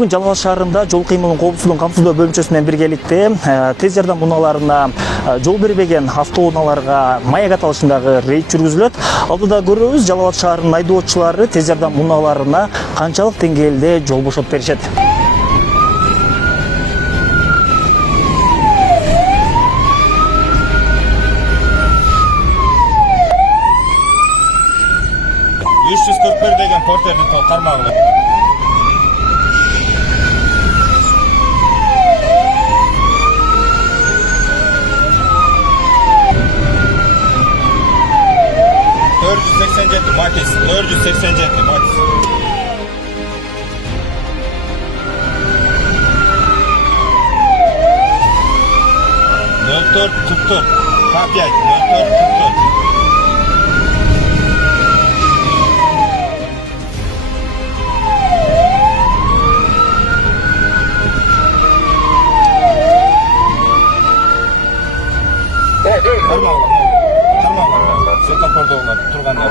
Бүгін Жалал Абад шаарында жол кыймылын коопсуздугун камсыздоо бөлүнчөсүнөн биргеликте тез жардам унааларына жол бербеген автоунааларга маяк аталышындагы рейд жүргүзүлөт. Алдыда көрөбүз Жалал Абад шаарынын айдоочулары тез жардам унааларына канчалык деңгээлде жол бошотуп беришет. Деген портерди кармагылы. Матис, 487 Матис. 0444 K5 0444. Светофордо тургандар.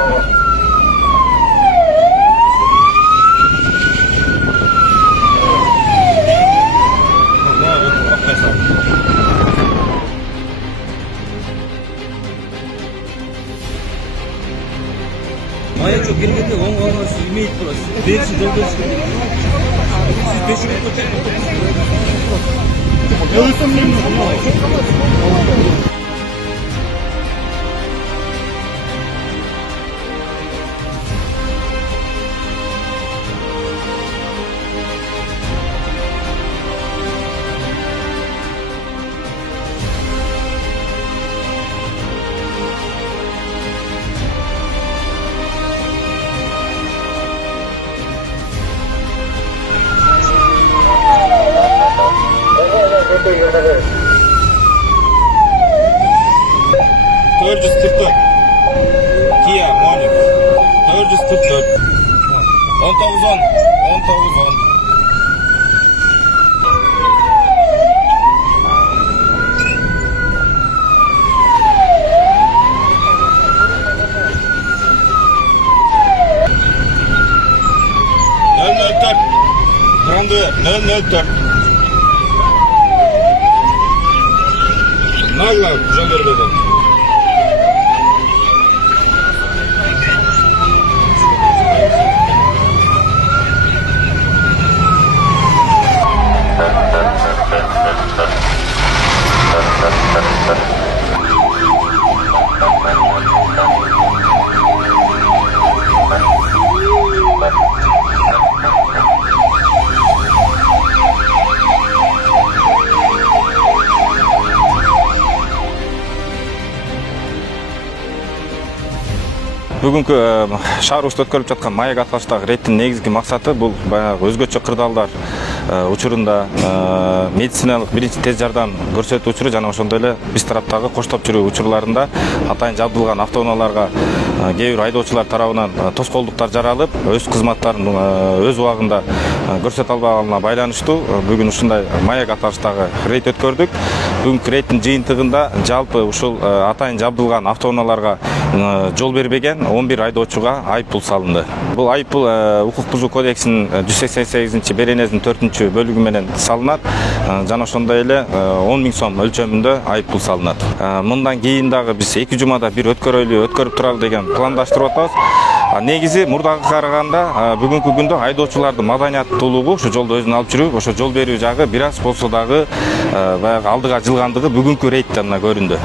Maya çok gelmedi, on olmaz, imeyip burası. Birisi doldu çıkıyor. Siz 5 minut Kia Morning 444 1910 1910. Grandeur 004. Nagla жол бербеден. Бүгүнкү шаарыбызда өткөрүлүп жаткан маяк аталыштагы рейдтин негизги максаты бул баягы өзгөчө кырдаалдар учурунда медициналык биринчи тез жардам көрсөтүү учуру жана ошондой эле биз тараптагы коштоп жүрүү учурларында атайын жабдылган автоунааларга кээ бир айдоочулар тарабынан тоскоолдуктар жаралып, өз кызматтарын өз убагында көрсөтө албаганына байланыштуу бүгүн ушундай маяк аталыштагы рейд өткөрдүк. Бүгүнкү рейдтин жыйынтыгында жалпы ушул атайын жабдылган автоунааларга жол бербеген 11 айдоочуга айыппул салынды. Бул айыппул укук бузуу кодексинин 188 беренесинин 4 бөлүгү менен салынат жана ошондой эле 10 000 сом өлчөмүндө айыппул салынат. Мындан кийин дагы биз 2 жумада бир өткөрүп туралы деген пландаштырып атабыз. Негизи мурдага караганда бүгүнкү күндө айдоочулардын маданияттуулугу ушу жолдо өзүн алып жүрүп, ошо жол берүү жагы бир аз болсо дагы баягы алдыга жылгандыгы бүгүнкү рейдтен көрүндү.